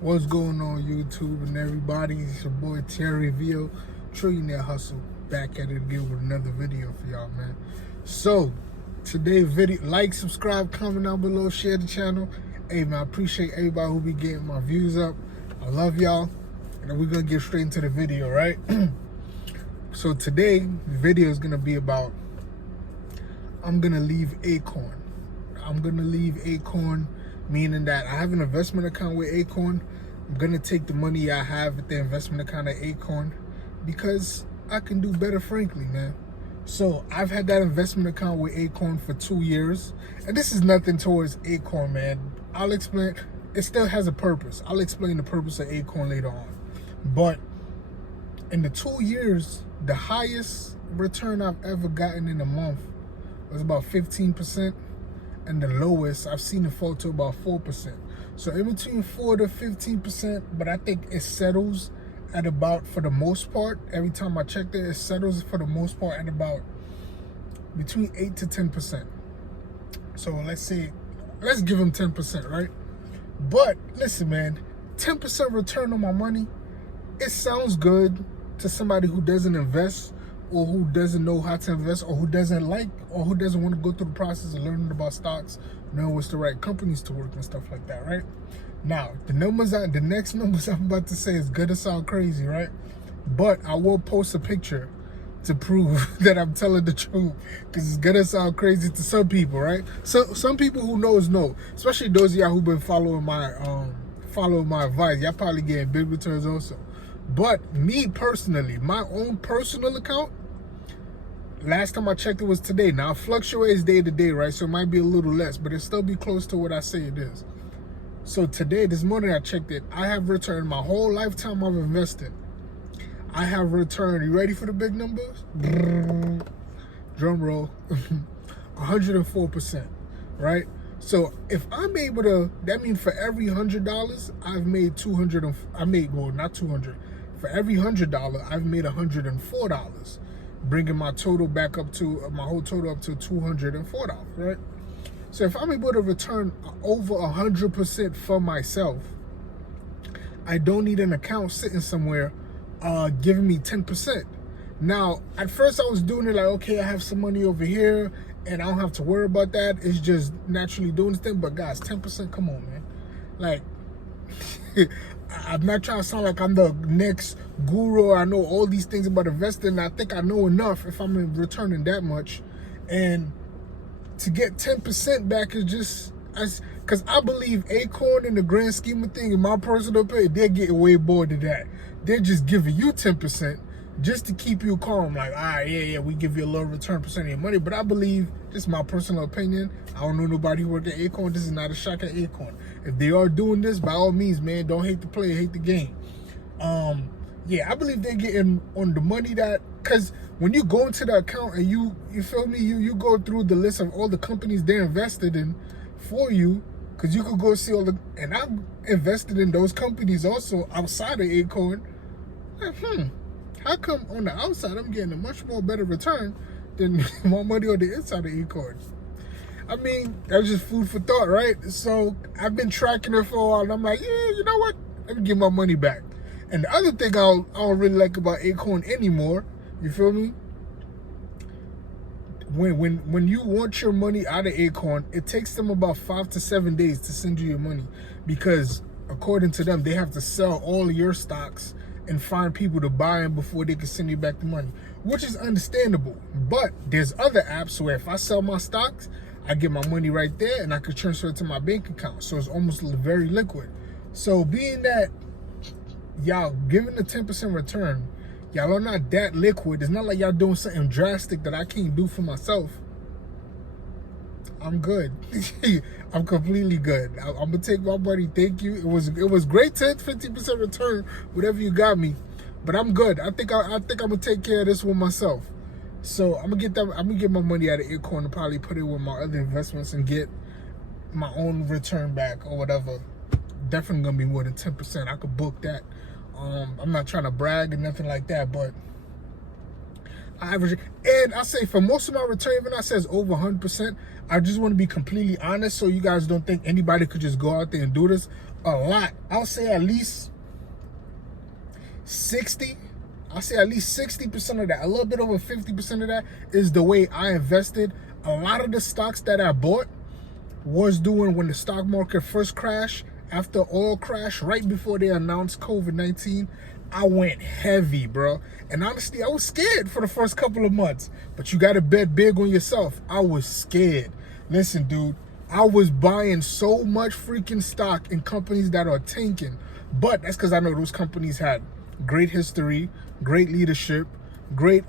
What's going on YouTube and everybody? It's your boy Terry Vio, Trillionaire Hustle, back at it again with another video for y'all, man. So, today's video, like, subscribe, comment down below, share the channel. Hey man, I appreciate everybody who be getting my views up. I love y'all. And we're gonna get straight into the video, right? So today, the video is gonna be about, I'm gonna leave Acorn. I'm gonna leave Acorn, meaning that I have an investment account with Acorn. I'm gonna take the money I have at the investment account at Acorn because I can do better, frankly, man. So I've had that investment account with Acorn for 2 years, and this is nothing towards Acorn, man. I'll explain. It still has a purpose. I'll explain the purpose of Acorn later on. But in the 2 years, the highest return I've ever gotten in a month was about 15%. And the lowest, I've seen it fall to about 4%. So in between 4 to 15%, but I think it settles at about, for the most part, every time I checked it settles for the most part at about between 8 to 10%. So let's give them 10%, right? But listen, man, 10% return on my money, it sounds good to somebody who doesn't invest, or who doesn't know how to invest, or who doesn't want to go through the process of learning about stocks, knowing what's the right companies to work and stuff like that, right? Now, the next numbers I'm about to say is gonna sound crazy, right? But I will post a picture to prove that I'm telling the truth, because it's gonna sound crazy to some people, right? So some people who know, especially those of y'all who've been following my advice. Y'all probably getting big returns also. But me personally, my own personal account, last time I checked it was today. Now it fluctuates day to day, right? So it might be a little less, but it still be close to what I say it is. So today, this morning I checked it, I have returned my whole lifetime I've invested. I have returned, you ready for the big numbers? Drum roll. 104%, right? So if I'm able to, that means for every $100, I've made not 200. For every $100, I've made $104, bringing my total back up to, my whole total up to $204, right? So if I'm able to return over 100% for myself, I don't need an account sitting somewhere giving me 10%. Now, at first I was doing it like, okay, I have some money over here, and I don't have to worry about that. It's just naturally doing this thing. But guys, 10%, come on, man. Like, I'm not trying to sound like I'm the next guru. I know all these things about investing. I think I know enough if I'm returning that much. And to get 10% back is just, because I believe Acorn, in the grand scheme of things, in my personal opinion, they're getting way more than that. They're just giving you 10%. just to keep you calm, like, all right, yeah, we give you a little return percent of your money. But I believe, this is my personal opinion, I don't know nobody who work at Acorn, this is not a shot at Acorn. If they are doing this, by all means, man, don't hate the player, hate the game. Yeah, I believe they're getting on the money that, because when you go into the account and you feel me, you go through the list of all the companies they're invested in for you, because you could go see all the, and I've invested in those companies also outside of Acorn. Like, how come on the outside I'm getting a much more better return than my money on the inside of Acorn? I mean, that's just food for thought, right? So I've been tracking it for a while, and I'm like, yeah, you know what? Let me get my money back. And the other thing I don't really like about Acorn anymore, you feel me? When you want your money out of Acorn, it takes them about 5 to 7 days to send you your money, because according to them, they have to sell all of your stocks and find people to buy them before they can send you back the money, which is understandable. But there's other apps where if I sell my stocks, I get my money right there and I could transfer it to my bank account. So it's almost very liquid. So being that y'all giving the 10% return, y'all are not that liquid. It's not like y'all doing something drastic that I can't do for myself. I'm good. I'm completely good. I'm gonna take my money. Thank you. It was great. 10-15% return, whatever you got me. But I'm good. I think I'm gonna take care of this one myself. So I'm gonna get my money out of Acorn and probably put it with my other investments and get my own return back or whatever. Definitely gonna be more than 10%. I could book that. I'm not trying to brag or nothing like that, but I average, and I say for most of my return, even I says over 100%. I just want to be completely honest, so you guys don't think anybody could just go out there and do this. A lot, I'll say at least 60. I'll say at least 60% of that, a little bit over 50% of that is the way I invested. A lot of the stocks that I bought was doing when the stock market first crashed, after oil crash, right before they announced COVID-19. I went heavy, bro. And honestly, I was scared for the first couple of months. But you got to bet big on yourself. I was scared. Listen, dude, I was buying so much freaking stock in companies that are tanking. But that's because I know those companies had great history, great leadership, great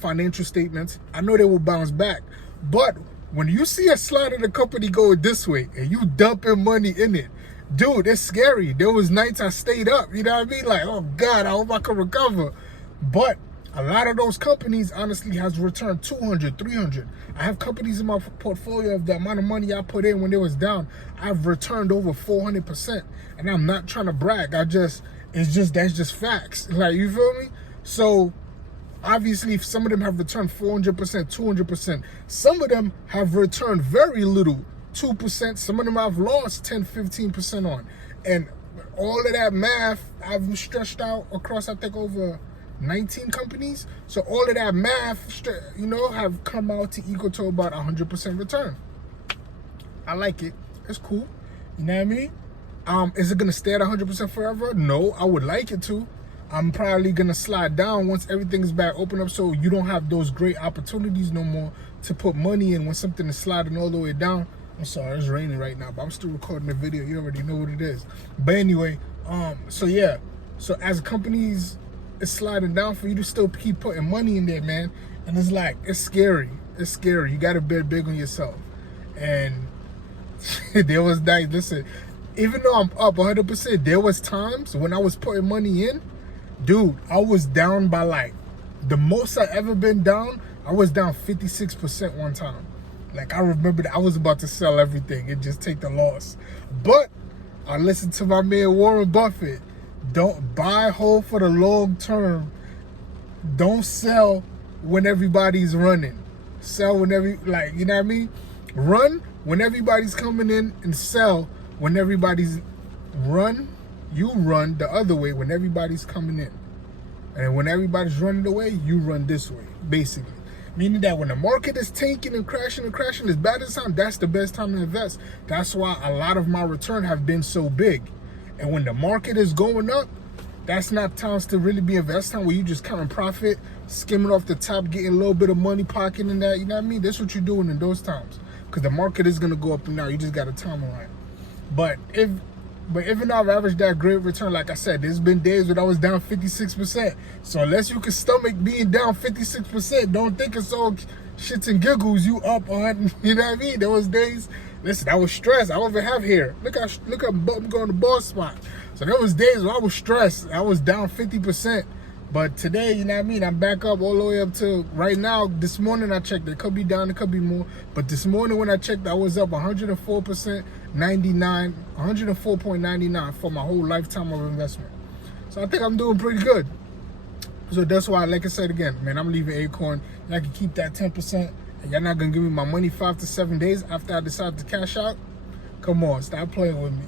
financial statements. I know they will bounce back. But when you see a slide of the company going this way and you dumping money in it, dude, it's scary. There was nights I stayed up, you know what I mean? Like, oh God, I hope I can recover. But a lot of those companies honestly has returned 200, 300. I have companies in my portfolio of the amount of money I put in when it was down. I've returned over 400%. And I'm not trying to brag. that's just facts. Like, you feel me? So obviously, some of them have returned 400%, 200%. Some of them have returned very little, 2%. Some of them I've lost 10, 15% on. And all of that math, I've stretched out across, I think, over 19 companies. So all of that math, have come out to equal to about 100% return. I like it. It's cool. You know what I mean? Is it going to stay at 100% forever? No, I would like it to. I'm probably going to slide down once everything's back open up, so you don't have those great opportunities no more to put money in when something is sliding all the way down. I'm sorry, it's raining right now, but I'm still recording the video. You already know what it is. But anyway, so yeah. So as companies is sliding down, for you to still keep putting money in there, man. And it's like, it's scary. It's scary. You got to bet big on yourself. And there was that, listen, even though I'm up 100%, there was times when I was putting money in, dude, I was down by like, the most I ever been down, I was down 56% one time. Like, I remember that I was about to sell everything and just take the loss. But I listened to my man Warren Buffett. Don't buy, hold for the long term. Don't sell when everybody's running. Sell when you know what I mean? Run when everybody's coming in, and sell when everybody's you run the other way when everybody's coming in. And when everybody's running away, you run this way, basically. Meaning that when the market is tanking and crashing as bad as time, that's the best time to invest. That's why a lot of my return have been so big. And when the market is going up, that's not times to really be investing, where you just counting profit, skimming off the top, getting a little bit of money pocketing that, you know what I mean? That's what you're doing in those times. Because the market is going to go up and down. You just got to time it right. But even though I've averaged that great return, like I said, there's been days when I was down 56%. So unless you can stomach being down 56%, don't think it's all shits and giggles. You up on, you know what I mean? There was days, listen, I was stressed. I don't even have hair. Look at I'm going to bald spot. So there was days where I was stressed. I was down 50%. But today, you know what I mean, I'm back up all the way up to right now. This morning I checked, it could be down, it could be more. But this morning when I checked, I was up 104%, 104.99 for my whole lifetime of investment. So I think I'm doing pretty good. So that's why, like I said again, man, I'm leaving Acorn. And I can keep that 10%. And y'all not going to give me my money 5 to 7 days after I decide to cash out? Come on, stop playing with me.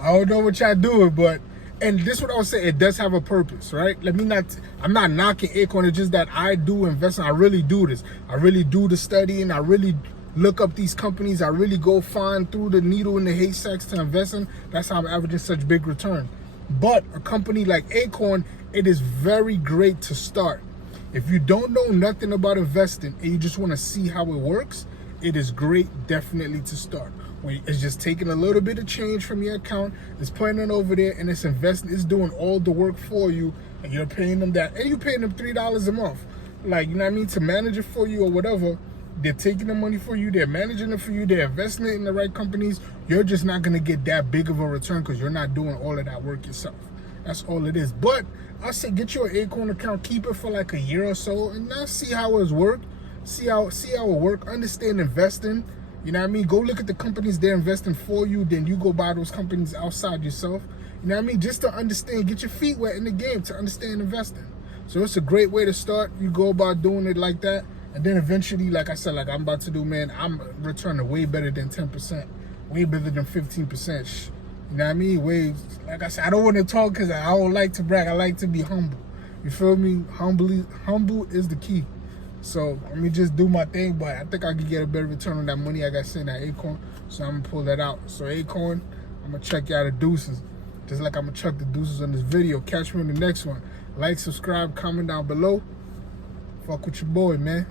I don't know what y'all doing, but... And this is what I was saying, it does have a purpose, right? I'm not knocking Acorn, it's just that I do investing. I really do this. I really do the studying. I really look up these companies. I really go find through the needle in the haystacks to invest in. That's how I'm averaging such big return. But a company like Acorn, it is very great to start. If you don't know nothing about investing and you just want to see how it works, it is great definitely to start. It's just taking a little bit of change from your account, it's putting it over there, and it's investing, it's doing all the work for you, and you're paying them that, and you're paying them $3 a month. Like, you know what I mean, to manage it for you or whatever. They're taking the money for you, they're managing it for you, they're investing it in the right companies. You're just not going to get that big of a return because you're not doing all of that work yourself. That's all it is. But I say get your Acorn account, keep it for like a year or so, and now see how it's worked. See how it work. Understand investing. You know what I mean? Go look at the companies they're investing for you, then you go buy those companies outside yourself. You know what I mean? Just to understand, get your feet wet in the game to understand investing. So it's a great way to start. You go about doing it like that, and then eventually, like I said, like I'm about to do, man, I'm returning way better than 10%, way better than 15%. You know what I mean? Way, like I said, I don't want to talk because I don't like to brag. I like to be humble. You feel me? Humble is the key. So let me just do my thing, but I think I could get a better return on that money I got sent at Acorn. So I'm gonna pull that out. So Acorn, I'm gonna check you out the deuces. Just like I'm gonna check the deuces on this video. Catch me in the next one. Like, subscribe, comment down below. Fuck with your boy, man.